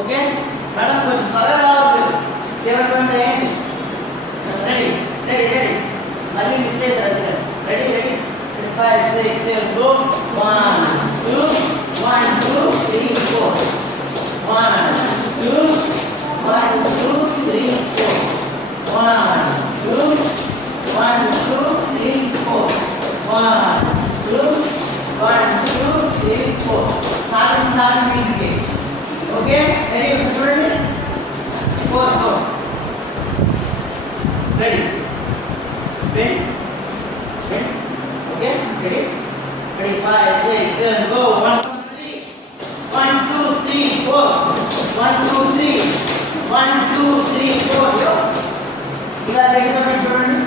Okay? Madam, కొంచెం త్వరగా రావాలి. 7:20. Ready. మళ్ళీ మిస్ అవుతారు. Ready. 5, 6, 7, go. 1, 2, 1, 2, 3, 4. 1, 2, 1, 2, 3, 4. 1, 2, 1, 2, 3, 4. 1, 2, 1, 2, 3, 4. Starting music. Okay? Ready? 4. Ready? Okay? Ready? 5, 6, 7, go. 1, 2, 3, 4. 1, 2, 3. 1, 2, 3, 4. ఇలా చేసినప్పుడు చూడండి.